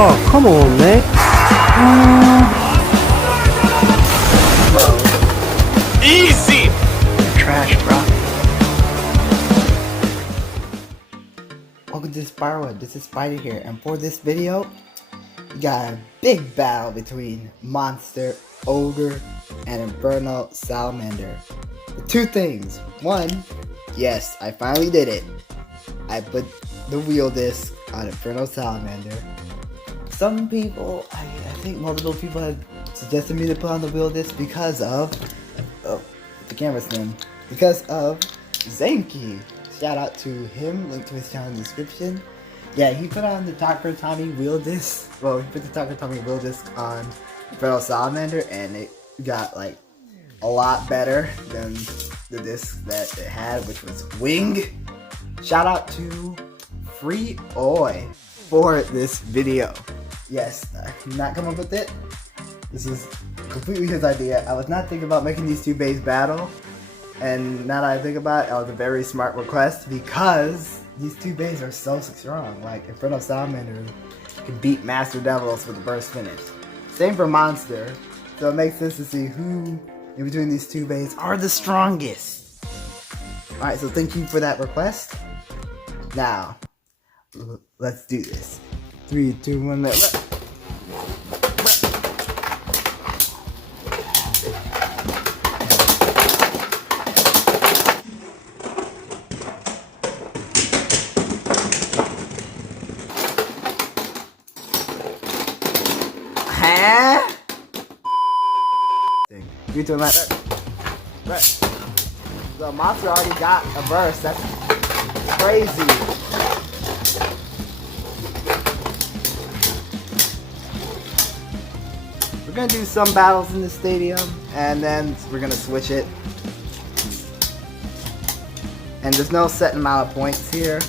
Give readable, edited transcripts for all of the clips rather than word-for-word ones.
Oh, come on, man. Easy! You're trash, bro. Welcome to Spyder. This is Spyder here, and for this video, we got a big battle between Monster, Ogre, and Inferno Salamander. Two things. One, yes, I finally did it. I put the wheel disc on Inferno Salamander. Some people, I think multiple people have suggested me to put on the wheel disc because of, the camera's name, because of Zanky. Shout out to him, link to his channel in the description. Yeah, he put on the Takara Tomy wheel disc. Well, he put the Takara Tomy wheel disc on Inferno Salamander, and it got like a lot better than the disc that it had, which was Wing. Shout out to Free Oi for this video. Yes, I did not come up with it. This is completely his idea. I was not thinking about making these two bays battle, and now that I think about it, that was a very smart request because these two bays are so strong. Like, Inferno Salamander can beat Master Devils with a burst finish. Same for Monster, so it makes sense to see who in between these two bays are the strongest. Alright, so thank you for that request. Now, let's do this. 3, 2, 1, let's go. Huh? 3, 2, 1, let's go. The Monster already got a burst. That's crazy. We're gonna do some battles in the stadium, and then we're gonna switch it. And there's no set amount of points here.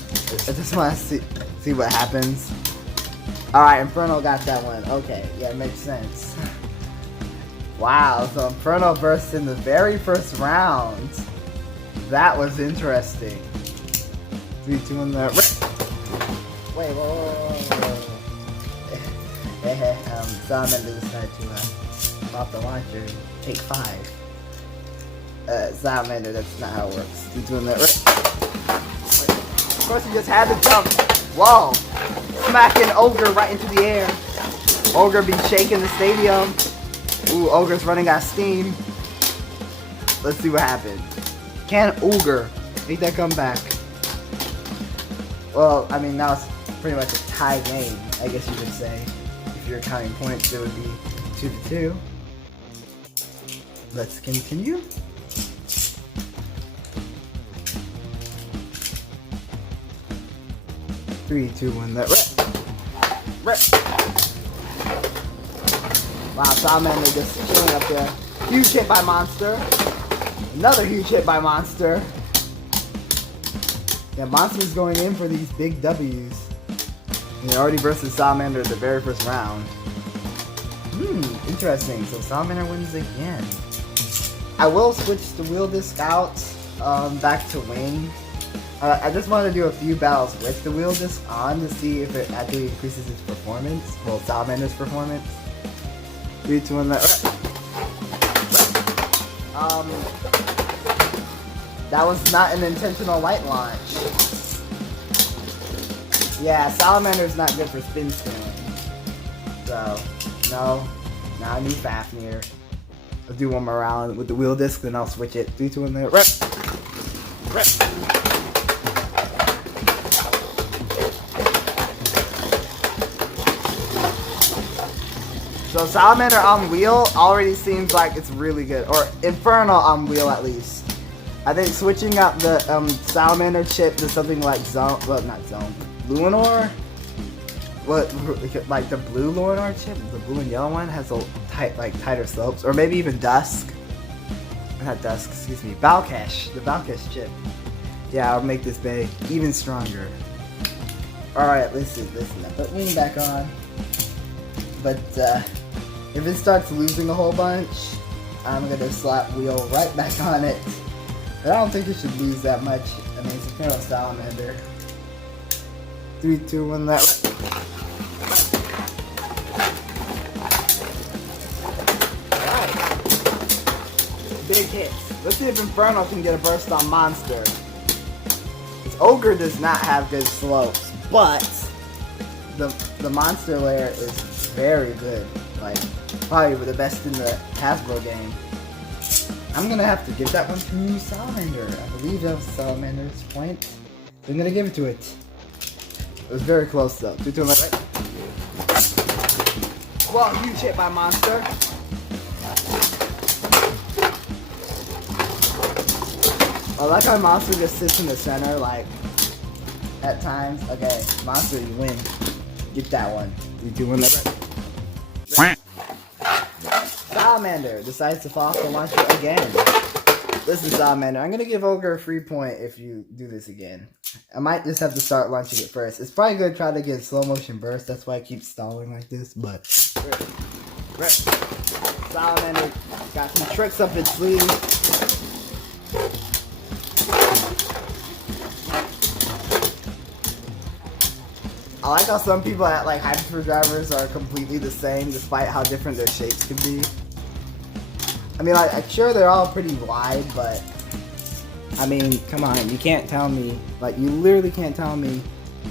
I just want to see what happens. All right, Inferno got that one. Okay, yeah, makes sense. Wow, so Inferno burst in the very first round. That was interesting. 3, 2, 1, there. Wait, whoa. Salamander decided to pop the launcher. Take 5. Salamander, that's not how it works. 3, 2, 1, there. Of course, you just had to jump. Whoa! Smacking Ogre right into the air. Ogre be shaking the stadium. Ooh, Ogre's running out of steam. Let's see what happens. Can Ogre make that comeback? Well, I mean, now it's pretty much a tie game, I guess you could say. If you're counting points, it would be 2-2. Let's continue. Three, 2, 1, that rip. Wow, Salamander just chilling up there. Huge hit by Monster. Another huge hit by Monster. Yeah, Monster's going in for these big W's. And he already versus Salamander the very first round. Interesting. So Salamander wins again. I will switch the wheel disc out back to Wing. I just want to do a few battles with the wheel disc on to see if it actually increases its performance. Well, Salamander's performance. 3, 2, 1, that was not an intentional light launch. Yeah, Salamander's not good for spin stealing. So, no. Now I need Fafnir. I'll do one more round with the wheel disc, then I'll switch it. 3, 2, 1, there. Rip! So Salamander on wheel already seems like it's really good. Or Inferno on wheel at least. I think switching out the Salamander chip to something like Zone, well, not Zone, Lunar? What, like the blue Lunar chip? The blue and yellow one has a tighter slopes. Or maybe even Dusk. Not Dusk, excuse me. Balkesh, the Balkesh chip. Yeah, I'll make this bay even stronger. Alright, listen. I put Wing back on. But, if it starts losing a whole bunch, I'm gonna slap wheel right back on it. But I don't think it should lose that much. I mean, it's a Inferno Salamander. 3, 2, 1, that. big hits. Let's see if Inferno can get a burst on Monster. Ogre does not have good slopes, but the Monster layer is very good. Like, probably the best in the Hasbro game. I'm gonna have to give that one to Salamander. I believe that was Salamander's point. I'm gonna give it to it. It was very close though. 2 to 1, right? Well, huge hit by Monster. I like how Monster just sits in the center, like, at times. Okay, Monster, you win. Get that one. 3, 2, 1, right? Salamander decides to fall off the launcher again. Listen, Salamander, I'm gonna give Ogre a free point if you do this again. I might just have to start launching it first. It's probably gonna try to get slow motion burst. That's why I keep stalling like this. But Salamander got some tricks up its sleeve. I like how some people at like Hypersphere drivers are completely the same despite how different their shapes can be. I mean, like, I'm sure they're all pretty wide, but I mean, come on, you can't tell me, like, you literally can't tell me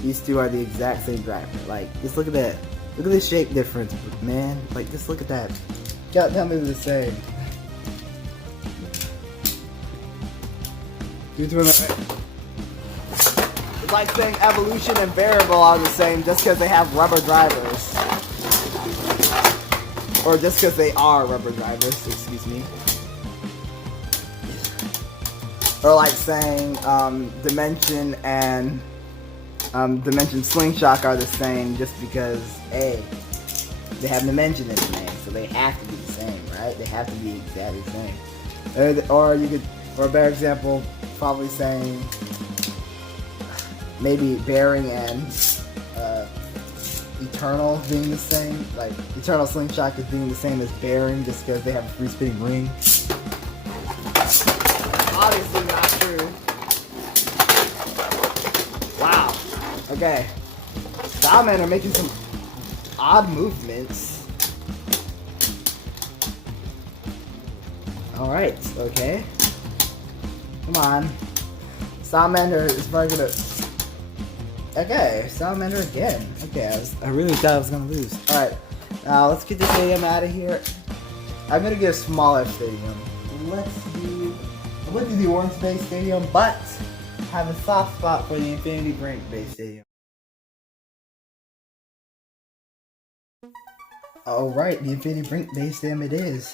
these two are the exact same driver. Like, just look at that. Look at the shape difference, man. Like, just look at that. You can't tell me they're the same. It's like saying evolution and variable are the same just because they have rubber drivers. Or just because they are rubber drivers, excuse me. Or like saying dimension and dimension slingshot are the same just because, A, they have dimension in the name, so they have to be the same, right? They have to be exactly the same. Or you could, or a better example, probably saying maybe bearing and Eternal being the same, like Eternal Slingshot is being the same as bearing just because they have a free spinning ring. Obviously not true. Wow. Okay. Salamander making some odd movements. Alright, okay. Come on. Salamander is probably gonna... Okay, Salamander again. Okay, I really thought I was gonna lose. Alright, now let's get this stadium out of here. I'm gonna get a smaller stadium. I would do the Orange Space Stadium, but have a soft spot for the Infinity Brink Base Stadium. Alright, the Infinity Brink Base Stadium it is.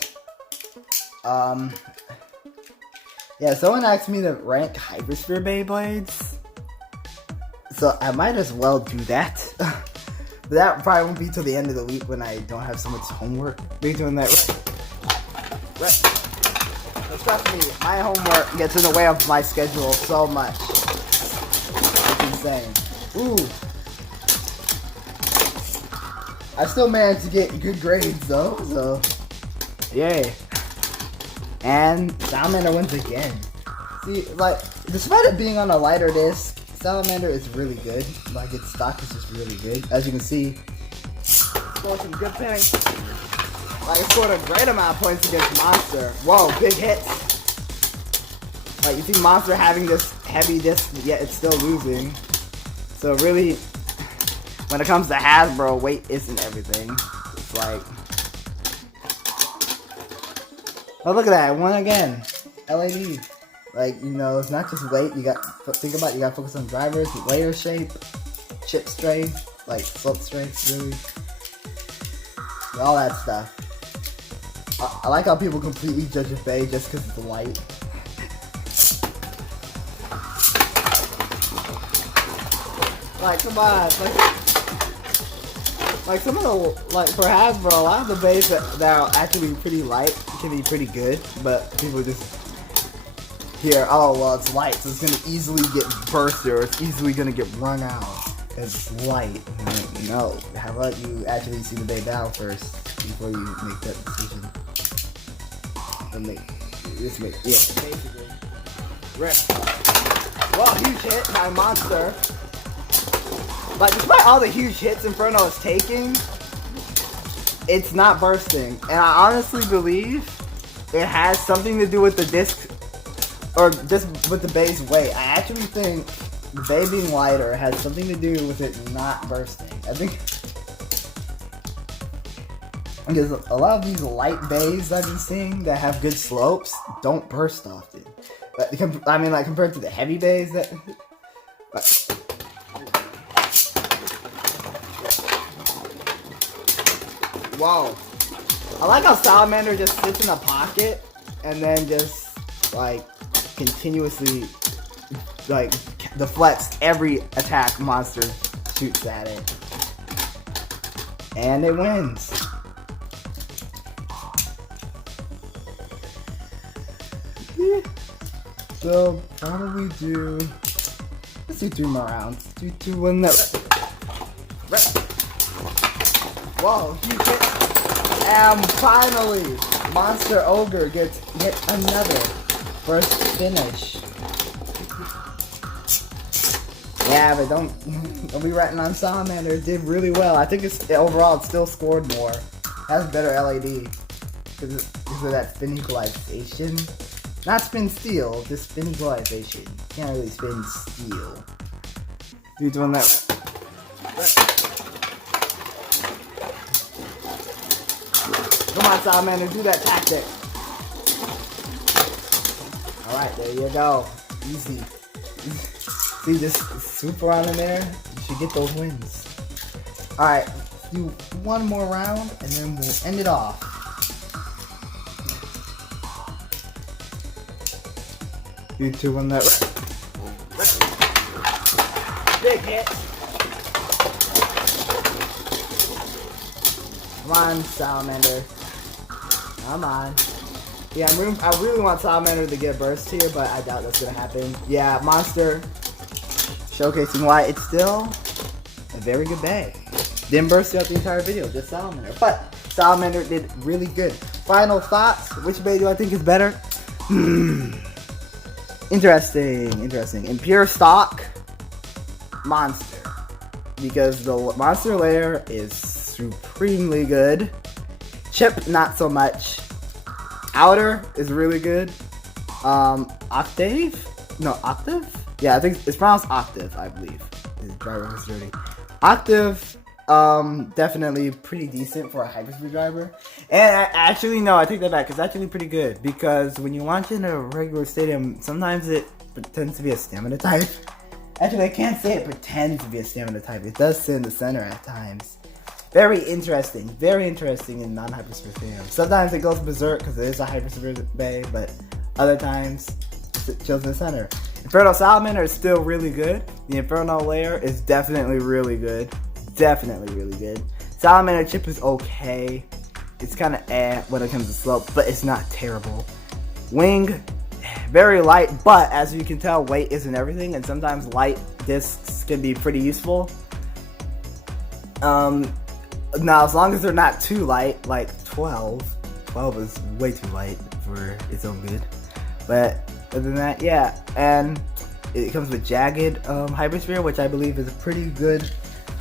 Yeah, someone asked me to rank Hypersphere Beyblades. So I might as well do that. But that probably won't be till the end of the week when I don't have so much homework. Be doing that right. But trust me, my homework gets in the way of my schedule so much. It's insane. Ooh. I still managed to get good grades though, so yay. And Salamander wins again. See, like, despite it being on a lighter disc, Salamander is really good. Like, its stock is just really good. As you can see, scored some good points. Like, it scored a great amount of points against Monster. Whoa, big hits. Like, you see Monster having this heavy disc, yet it's still losing. So really, when it comes to Hasbro, weight isn't everything. It's like... Oh, look at that, it won again. LAD. Like, you know, it's not just weight, you gotta focus on drivers, layer shape, chip strength, like slope strength, really. All that stuff. I like how people completely judge a Bey just because it's light. Like, come on, like some of the, like, for Hasbro, a lot of the Beys that are actually pretty light can be pretty good, but people just hear, oh, well, it's light, so it's gonna easily get bursted, or it's easily gonna get run out. It's light. Like, no, how about you actually see the Bey battle first before you make that decision? Yeah, basically. Rip. Well, huge hit by Monster. But despite all the huge hits Inferno is taking, it's not bursting. And I honestly believe it has something to do with the disc, or just with the base weight. I actually think the bay being lighter has something to do with it not bursting. I think because a lot of these light bays I've been seeing that have good slopes don't burst often. I mean, like compared to the heavy bays that. Whoa. I like how Salamander just sits in a pocket and then just like continuously like deflects every attack monster shoots at it. And it wins. So probably let's do 3 more rounds. 2, 1, that. Whoa, he hit. And finally, Monster Ogre gets yet another first finish. Yeah, but don't be ratting on Salamander. It did really well. I think overall it still scored more. Has better LAD because of that spin equalization. Not spin steel, just spin equalization. Can't really spin steel. Dude, doing that. Come on, Salamander, do that tactic. Alright, there you go. Easy. See, just swoop around in there. You should get those wins. Alright, let's do one more round and then we'll end it off. 3, 2, 1, that. Big hit. Come on, Salamander. Come on. Yeah, I really want Salamander to get burst here, but I doubt that's gonna happen. Yeah, Monster showcasing why it's still a very good bay. Didn't burst throughout the entire video, just Salamander. But Salamander did really good. Final thoughts? Which bay do I think is better? Interesting. In pure stock, Monster. Because the Monster layer is supremely good. Chip, not so much. Outer is really good. Octave? No, Octave? Yeah, I think it's pronounced Octave, I believe. Driver was dirty. Octave, definitely pretty decent for a Hypersphere driver. And actually, no, I take that back. It's actually pretty good because when you launch in a regular stadium, sometimes it pretends to be a stamina type. Actually, I can't say it pretends to be a stamina type. It does sit in the center at times. Very interesting in non-Hypersphere stadiums. Sometimes it goes berserk because it is a Hypersphere bay, but other times it chills in the center. Inferno Salamander is still really good. The Inferno layer is definitely really good. Salamander chip is okay. It's kind of when it comes to slope, but it's not terrible. Wing, very light, but as you can tell, weight isn't everything, and sometimes light discs can be pretty useful. Now, as long as they're not too light, like 12 is way too light for its own good. But other than that, yeah. And it comes with jagged Hypersphere, which I believe is a pretty good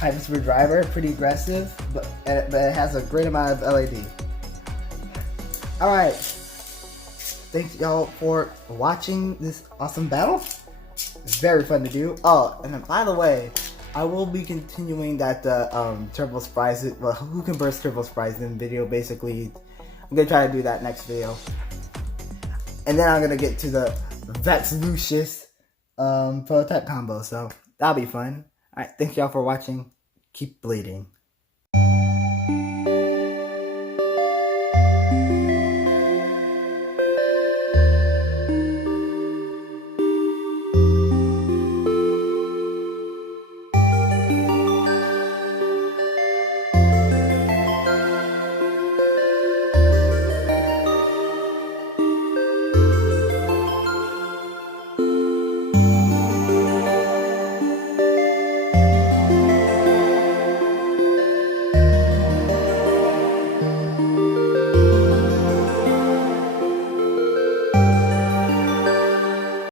Hypersphere driver, pretty aggressive, but it has a great amount of LAD. Alright. Thanks y'all for watching this awesome battle. It's very fun to do. Oh, and then by the way, I will be continuing that Turbo Surprise, well, who can burst Turbo Surprise in video, basically. I'm going to try to do that next video. And then I'm going to get to the Vex Lucius prototype combo, so that'll be fun. Alright, thank y'all for watching. Keep bleeding.